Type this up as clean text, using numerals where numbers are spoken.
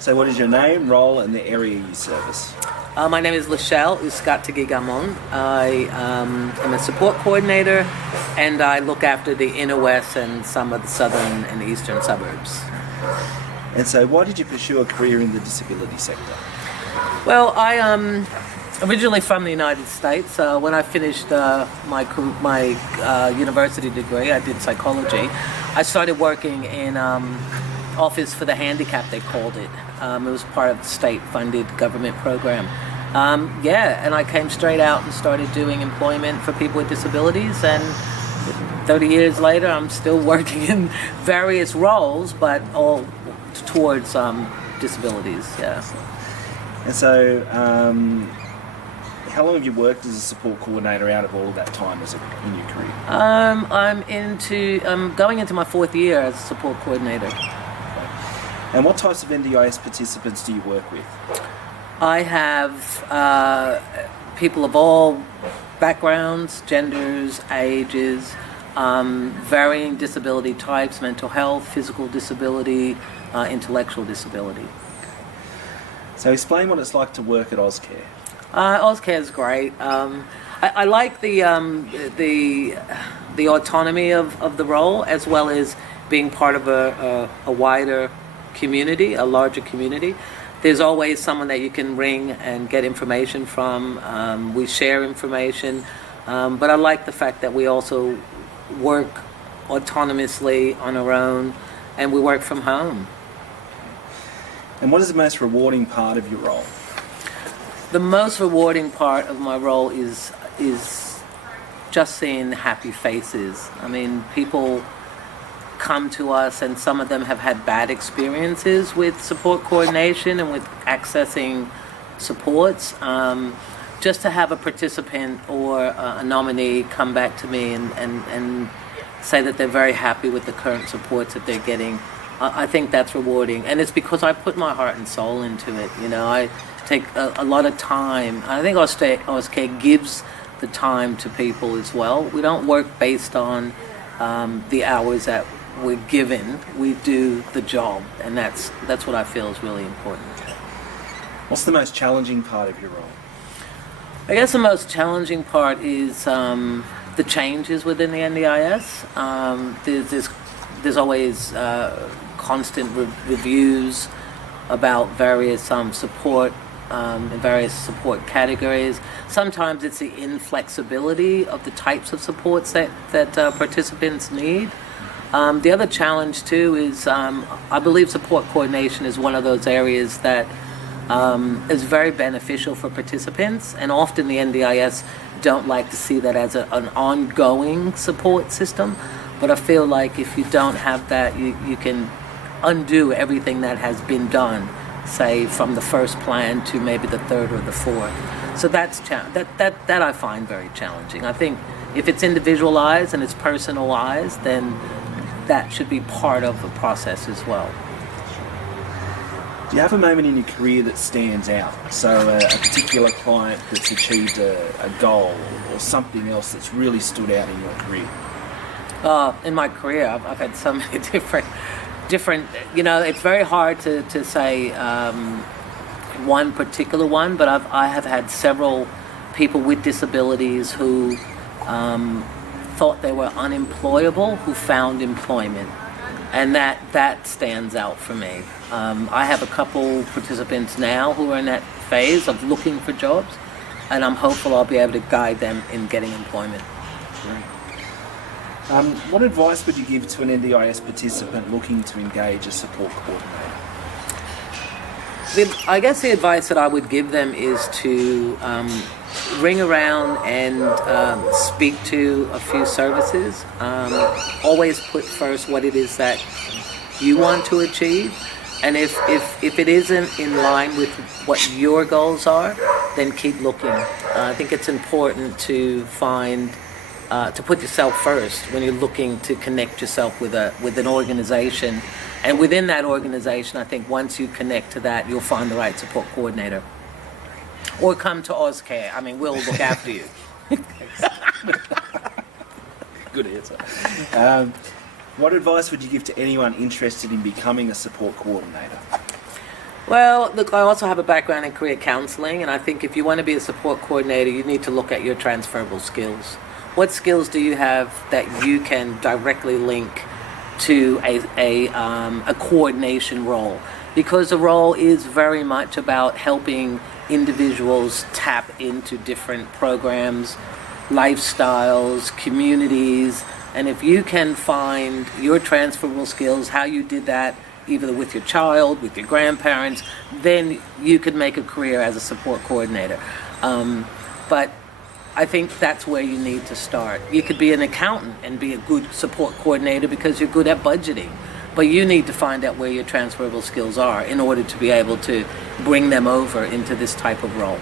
So what is your name, role and the area you service? My name is Lachelle Uzcateguigaymon. I am a support coordinator, and I look after the inner west and some of the southern and eastern suburbs. And so why did you pursue a career in the disability sector? Well, I am originally from the United States. When I finished my university degree, I did psychology. I started working in Office for the Handicapped, they called it. It was part of the state-funded government program. And I came straight out and started doing employment for people with disabilities, and 30 years later I'm still working in various roles, but all towards disabilities, yeah. And so, how long have you worked as a support coordinator out of all of that time in your career? I'm going into my 4th year as a support coordinator. And what types of NDIS participants do you work with? I have people of all backgrounds, genders, ages, varying disability types, mental health, physical disability, intellectual disability. So explain what it's like to work at Auscare. Auscare is great. I like the autonomy of the role, as well as being part of a wider community, a larger community. There's always someone that you can ring and get information from. We share information, but I like the fact that we also work autonomously on our own, and we work from home. And what is the most rewarding part of your role? The most rewarding part of my role is just seeing happy faces. I mean, people come to us, and some of them have had bad experiences with support coordination and with accessing supports. Just to have a participant or a nominee come back to me and say that they're very happy with the current supports that they're getting, I think that's rewarding. And it's because I put my heart and soul into it. You know, I take a lot of time. I think Auscare gives the time to people as well. We don't work based on the hours that we're given. We do the job, and that's what I feel is really important. What's the most challenging part of your role? I guess the most challenging part is the changes within the NDIS. There's always constant reviews about various support in various support categories. Sometimes it's the inflexibility of the types of supports that participants need. The other challenge too is I believe support coordination is one of those areas that is very beneficial for participants, and often the NDIS don't like to see that as an ongoing support system. But I feel like if you don't have that, you can undo everything that has been done, say from the first plan to maybe the 3rd or the 4th. So that I find very challenging. I think if it's individualized and it's personalized, then that should be part of the process as well. Do you have a moment in your career that stands out? So a particular client that's achieved a goal or something else that's really stood out in your career? In my career, I've had so many different, you know, it's very hard to say one particular one, but I have had several people with disabilities who thought they were unemployable who found employment, and that stands out for me. I have a couple participants now who are in that phase of looking for jobs, and I'm hopeful I'll be able to guide them in getting employment. Great. What advice would you give to an NDIS participant looking to engage a support coordinator? I guess the advice that I would give them is to ring around and speak to a few services. Always put first what it is that you want to achieve, and if it isn't in line with what your goals are, then keep looking. I think it's important to find to put yourself first when you're looking to connect yourself with an organization. And within that organization, I think once you connect to that, you'll find the right support coordinator. Or come to Auscare. I mean, we'll look after you. Good answer. What advice would you give to anyone interested in becoming a support coordinator? Well, look, I also have a background in career counseling, and I think if you want to be a support coordinator, you need to look at your transferable skills. What skills do you have that you can directly link to a coordination role? Because the role is very much about helping individuals tap into different programs, lifestyles, communities, and if you can find your transferable skills, how you did that, either with your child, with your grandparents, then you could make a career as a support coordinator. But I think that's where you need to start. You could be an accountant and be a good support coordinator because you're good at budgeting. But you need to find out where your transferable skills are in order to be able to bring them over into this type of role.